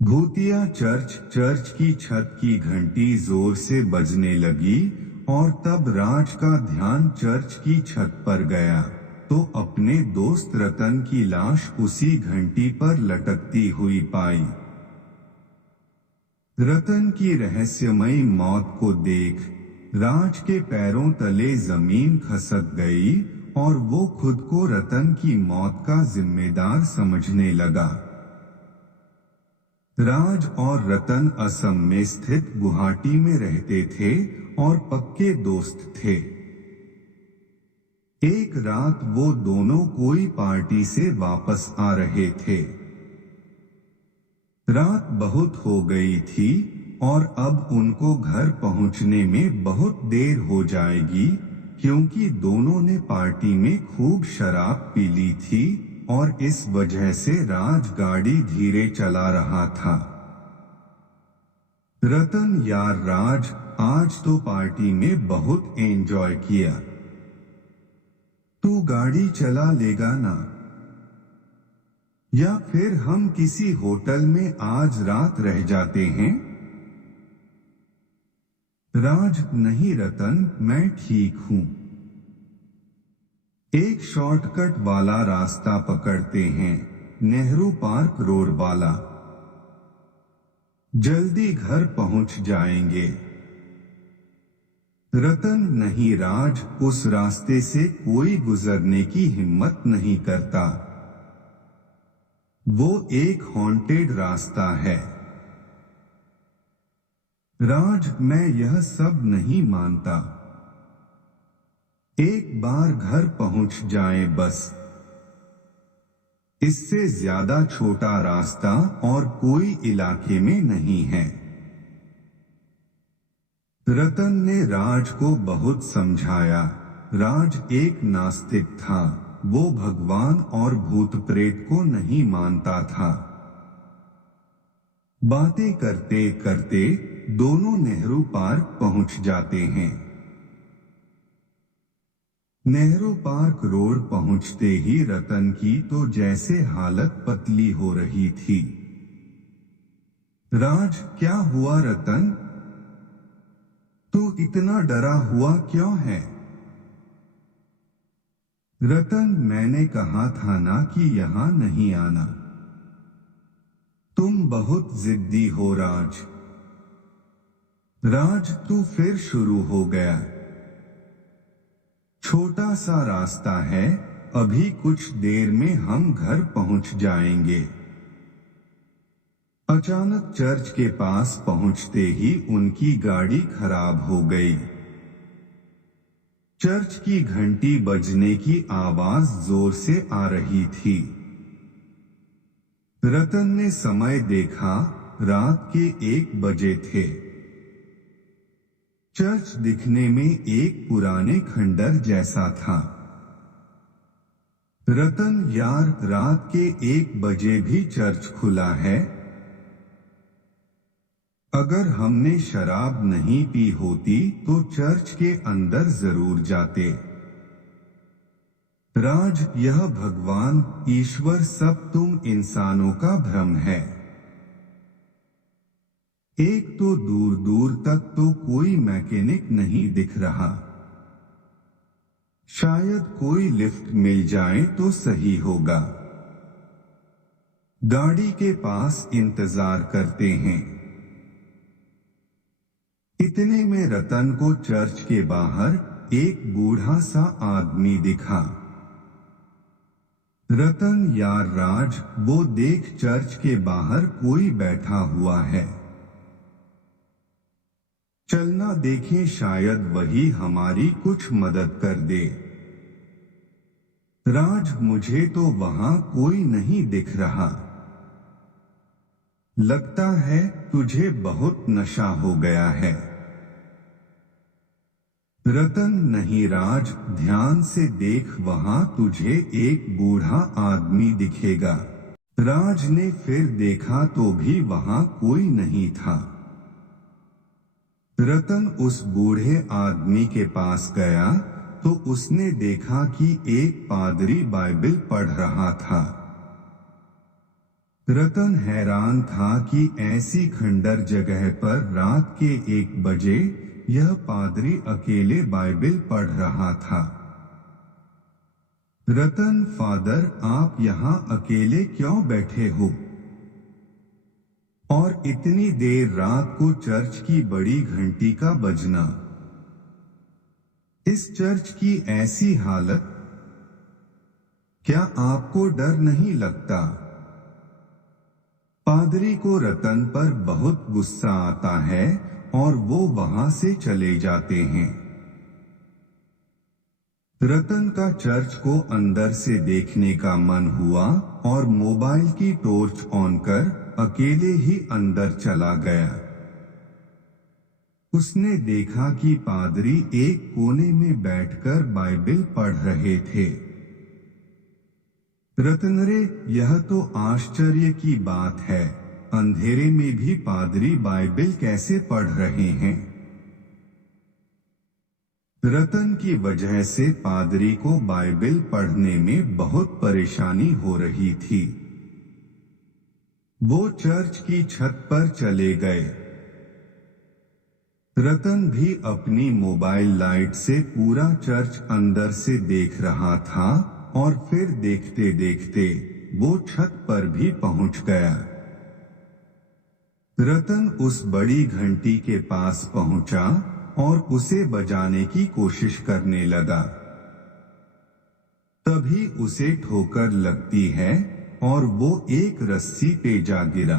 भूतिया चर्च की छत की घंटी जोर से बजने लगी और तब राज का ध्यान चर्च की छत पर गया तो अपने दोस्त रतन की लाश उसी घंटी पर लटकती हुई पाई। रतन की रहस्यमयी मौत को देख राज के पैरों तले जमीन खसक गई और वो खुद को रतन की मौत का जिम्मेदार समझने लगा। राज और रतन असम में स्थित गुवाहाटी में रहते थे और पक्के दोस्त थे। एक रात वो दोनों कोई पार्टी से वापस आ रहे थे। रात बहुत हो गई थी और अब उनको घर पहुंचने में बहुत देर हो जाएगी क्योंकि दोनों ने पार्टी में खूब शराब पी ली थी और इस वजह से राज गाड़ी धीरे चला रहा था। रतन यार राज, आज तो पार्टी में बहुत एंजॉय किया, तू गाड़ी चला लेगा ना? या फिर हम किसी होटल में आज रात रह जाते हैं? राज, नहीं रतन, मैं ठीक हूं। एक शॉर्टकट वाला रास्ता पकड़ते हैं, नेहरू पार्क रोड वाला। जल्दी घर पहुंच जाएंगे। रतन, नहीं राज, उस रास्ते से कोई गुजरने की हिम्मत नहीं करता। वो एक हॉन्टेड रास्ता है। राज, मैं यह सब नहीं मानता। एक बार घर पहुंच जाए बस। इससे ज्यादा छोटा रास्ता और कोई इलाके में नहीं है। रतन ने राज को बहुत समझाया। राज एक नास्तिक था, वो भगवान और भूत प्रेत को नहीं मानता था। बातें करते करते दोनों नेहरू पार्क पहुंच जाते हैं। नेहरू पार्क रोड पहुंचते ही रतन की तो जैसे हालत पतली हो रही थी। राज, क्या हुआ रतन? तू इतना डरा हुआ क्यों है? रतन, मैंने कहा था ना कि यहां नहीं आना। तुम बहुत जिद्दी हो राज। राज, तू फिर शुरू हो गया। छोटा सा रास्ता है, अभी कुछ देर में हम घर पहुंच जाएंगे। अचानक चर्च के पास पहुंचते ही उनकी गाड़ी खराब हो गई। चर्च की घंटी बजने की आवाज जोर से आ रही थी। रतन ने समय देखा, रात के 1 बजे थे। चर्च दिखने में एक पुराने खंडर जैसा था। रतन यार, रात के 1 बजे भी चर्च खुला है? अगर हमने शराब नहीं पी होती तो चर्च के अंदर जरूर जाते। राज, यह भगवान ईश्वर सब तुम इंसानों का भ्रम है। एक तो दूर दूर तक तो कोई मैकेनिक नहीं दिख रहा। शायद कोई लिफ्ट मिल जाए तो सही होगा। गाड़ी के पास इंतजार करते हैं। इतने में रतन को चर्च के बाहर एक बूढ़ा सा आदमी दिखा। रतन यार राज, वो देख चर्च के बाहर कोई बैठा हुआ है। चलना देखें, शायद वही हमारी कुछ मदद कर दे। राज, मुझे तो वहां कोई नहीं दिख रहा। लगता है तुझे बहुत नशा हो गया है। रतन, नहीं राज, ध्यान से देख, वहां तुझे एक बूढ़ा आदमी दिखेगा। राज ने फिर देखा तो भी वहां कोई नहीं था। रतन उस बूढ़े आदमी के पास गया तो उसने देखा कि एक पादरी बाइबल पढ़ रहा था। रतन हैरान था कि ऐसी खंडर जगह पर रात के 1 बजे यह पादरी अकेले बाइबल पढ़ रहा था। रतन, फादर, आप यहाँ अकेले क्यों बैठे हो? और इतनी देर रात को चर्च की बड़ी घंटी का बजना, इस चर्च की ऐसी हालत, क्या आपको डर नहीं लगता? पादरी को रतन पर बहुत गुस्सा आता है और वो वहां से चले जाते हैं। रतन का चर्च को अंदर से देखने का मन हुआ और मोबाइल की टॉर्च ऑन कर अकेले ही अंदर चला गया। उसने देखा कि पादरी एक कोने में बैठकर बाइबल पढ़ रहे थे। रतनरे, यह तो आश्चर्य की बात है, अंधेरे में भी पादरी बाइबल कैसे पढ़ रहे हैं? रतन की वजह से पादरी को बाइबल पढ़ने में बहुत परेशानी हो रही थी। वो चर्च की छत पर चले गए। रतन भी अपनी मोबाइल लाइट से पूरा चर्च अंदर से देख रहा था और फिर देखते देखते वो छत पर भी पहुंच गया। रतन उस बड़ी घंटी के पास पहुंचा और उसे बजाने की कोशिश करने लगा। तभी उसे ठोकर लगती है और वो एक रस्सी पे जा गिरा।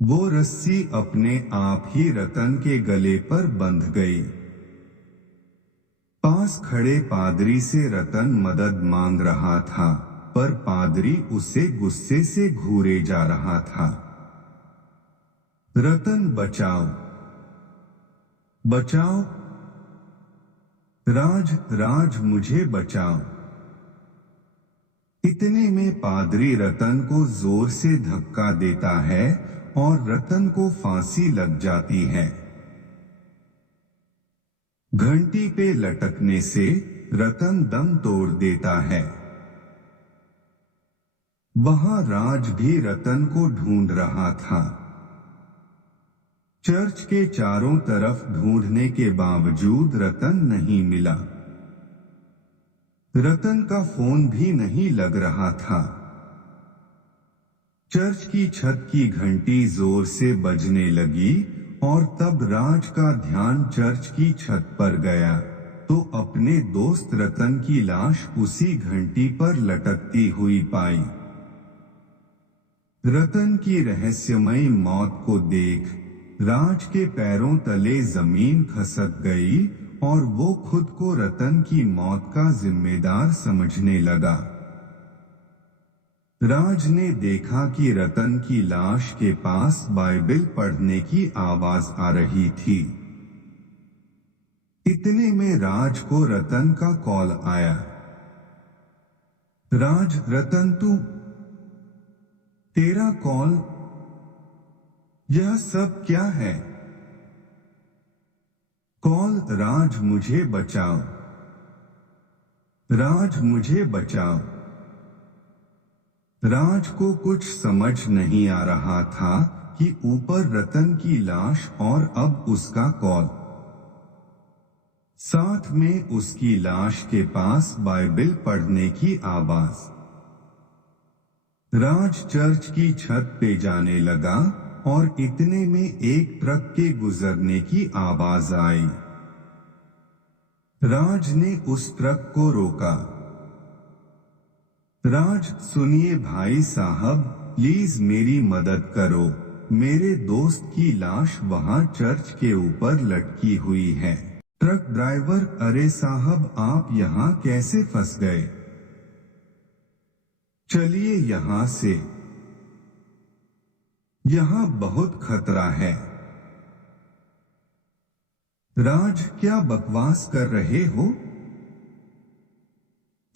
वो रस्सी अपने आप ही रतन के गले पर बंध गई। पास खड़े पादरी से रतन मदद मांग रहा था, पर पादरी उसे गुस्से से घूरे जा रहा था। रतन, बचाओ, बचाओ, राज, राज, मुझे बचाओ। इतने में पादरी रतन को जोर से धक्का देता है और रतन को फांसी लग जाती है। घंटी पे लटकने से रतन दम तोड़ देता है। वहां राज भी रतन को ढूंढ रहा था। चर्च के चारों तरफ ढूंढने के बावजूद रतन नहीं मिला। रतन का फोन भी नहीं लग रहा था। चर्च की छत की घंटी जोर से बजने लगी और तब राज का ध्यान चर्च की छत पर गया तो अपने दोस्त रतन की लाश उसी घंटी पर लटकती हुई पाई। रतन की रहस्यमयी मौत को देख राज के पैरों तले जमीन खसक गई और वो खुद को रतन की मौत का जिम्मेदार समझने लगा। राज ने देखा कि रतन की लाश के पास बाइबल पढ़ने की आवाज आ रही थी। इतने में राज को रतन का कॉल आया। राज, रतन, तेरा कॉल, यह सब क्या है? कॉल, राज, मुझे बचाओ, राज, मुझे बचाओ। राज को कुछ समझ नहीं आ रहा था कि ऊपर रतन की लाश और अब उसका कॉल, साथ में उसकी लाश के पास बाइबल पढ़ने की आवाज। राज चर्च की छत पे जाने लगा और इतने में एक ट्रक के गुजरने की आवाज आई। राज ने उस ट्रक को रोका। राज, सुनिए भाई साहब, प्लीज मेरी मदद करो, मेरे दोस्त की लाश वहां चर्च के ऊपर लटकी हुई है। ट्रक ड्राइवर, अरे साहब, आप यहाँ कैसे फंस गए? चलिए यहाँ से, यहाँ बहुत खतरा है। राज, क्या बकवास कर रहे हो?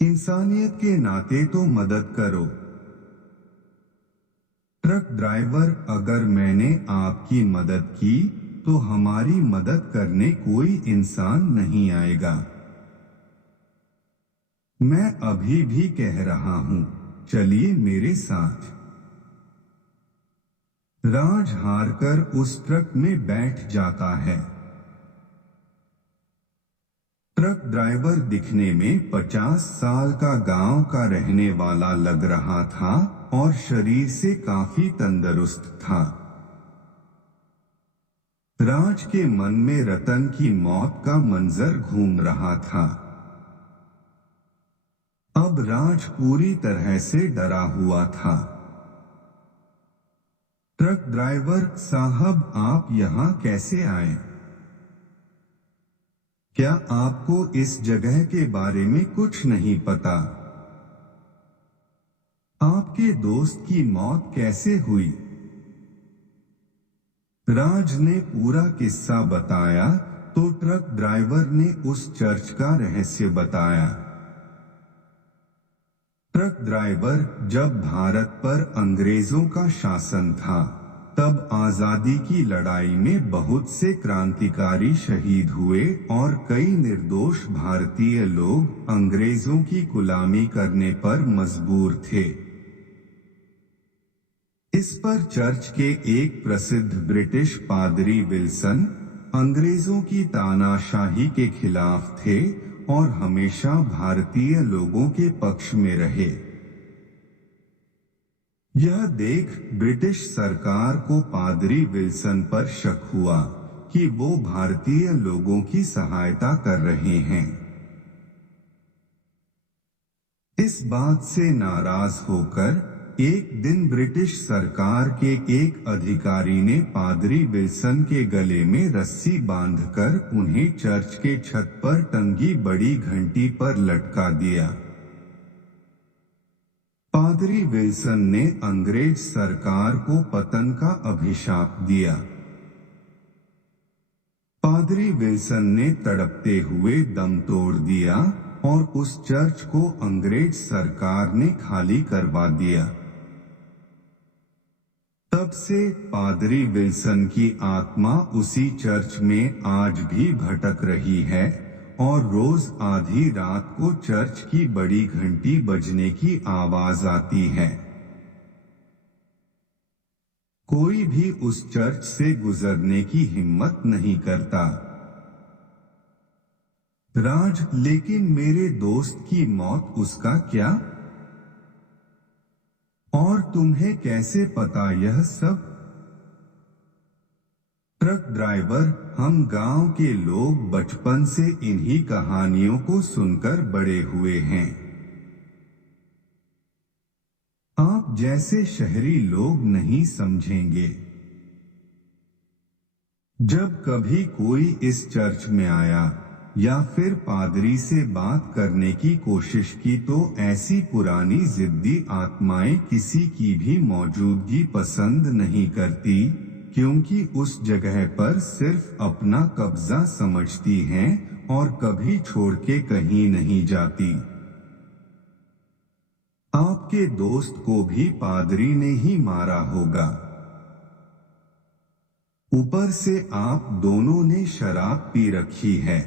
इंसानियत के नाते तो मदद करो। ट्रक ड्राइवर, अगर मैंने आपकी मदद की तो हमारी मदद करने कोई इंसान नहीं आएगा। मैं अभी भी कह रहा हूं, चलिए मेरे साथ। राज हारकर उस ट्रक में बैठ जाता है। ट्रक ड्राइवर दिखने में 50 साल का गांव का रहने वाला लग रहा था और शरीर से काफी तंदुरुस्त था। राज के मन में रतन की मौत का मंजर घूम रहा था। अब राज पूरी तरह से डरा हुआ था। ट्रक ड्राइवर साहब, आप यहां कैसे आए? क्या आपको इस जगह के बारे में कुछ नहीं पता? आपके दोस्त की मौत कैसे हुई? राज ने पूरा किस्सा बताया तो ट्रक ड्राइवर ने उस चर्च का रहस्य बताया। ट्रक ड्राइवर, जब भारत पर अंग्रेजों का शासन था, तब आजादी की लड़ाई में बहुत से क्रांतिकारी शहीद हुए और कई निर्दोष भारतीय लोग अंग्रेजों की गुलामी करने पर मजबूर थे। इस पर चर्च के एक प्रसिद्ध ब्रिटिश पादरी विल्सन अंग्रेजों की तानाशाही के खिलाफ थे और हमेशा भारतीय लोगों के पक्ष में रहे। यह देख ब्रिटिश सरकार को पादरी विल्सन पर शक हुआ कि वो भारतीय लोगों की सहायता कर रहे हैं। इस बात से नाराज होकर एक दिन ब्रिटिश सरकार के एक अधिकारी ने पादरी विल्सन के गले में रस्सी बांधकर उन्हें चर्च के छत पर टंगी बड़ी घंटी पर लटका दिया। पादरी विल्सन ने अंग्रेज सरकार को पतन का अभिशाप दिया। पादरी विल्सन ने तड़पते हुए दम तोड़ दिया और उस चर्च को अंग्रेज सरकार ने खाली करवा दिया। तब से पादरी विल्सन की आत्मा उसी चर्च में आज भी भटक रही है और रोज आधी रात को चर्च की बड़ी घंटी बजने की आवाज आती है। कोई भी उस चर्च से गुजरने की हिम्मत नहीं करता। राज, लेकिन मेरे दोस्त की मौत, उसका क्या? और तुम्हें कैसे पता यह सब? ट्रक ड्राइवर, हम गांव के लोग बचपन से इन्हीं कहानियों को सुनकर बड़े हुए हैं। आप जैसे शहरी लोग नहीं समझेंगे। जब कभी कोई इस चर्च में आया या फिर पादरी से बात करने की कोशिश की तो ऐसी पुरानी जिद्दी आत्माएं किसी की भी मौजूदगी पसंद नहीं करती, क्योंकि उस जगह पर सिर्फ अपना कब्जा समझती हैं और कभी छोड़ के कहीं नहीं जाती। आपके दोस्त को भी पादरी ने ही मारा होगा। ऊपर से आप दोनों ने शराब पी रखी है।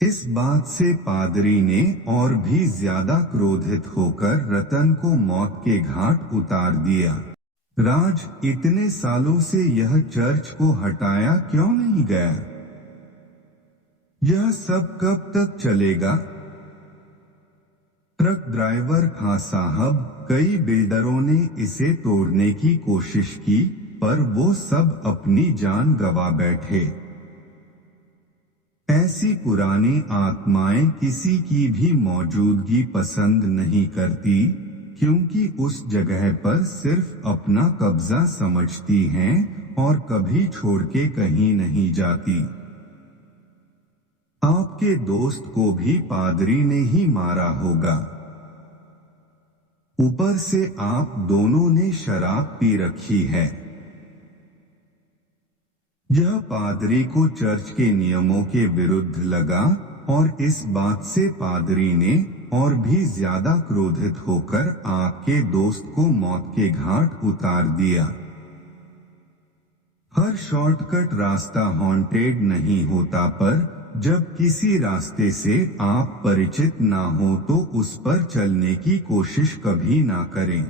इस बात से पादरी ने और भी ज्यादा क्रोधित होकर रतन को मौत के घाट उतार दिया। राज, इतने सालों से यह चर्च को हटाया क्यों नहीं गया? यह सब कब तक चलेगा? ट्रक ड्राइवर, हाँ साहब, कई बिल्डरों ने इसे तोड़ने की कोशिश की, पर वो सब अपनी जान गंवा बैठे। ऐसी पुरानी आत्माएं किसी की भी मौजूदगी पसंद नहीं करती, क्योंकि उस जगह पर सिर्फ अपना कब्जा समझती हैं और कभी छोड़ के कहीं नहीं जाती। आपके दोस्त को भी पादरी ने ही मारा होगा। ऊपर से आप दोनों ने शराब पी रखी है। यह पादरी को चर्च के नियमों के विरुद्ध लगा और इस बात से पादरी ने और भी ज्यादा क्रोधित होकर आपके दोस्त को मौत के घाट उतार दिया। हर शॉर्टकट रास्ता हॉन्टेड नहीं होता, पर जब किसी रास्ते से आप परिचित ना हो तो उस पर चलने की कोशिश कभी ना करें।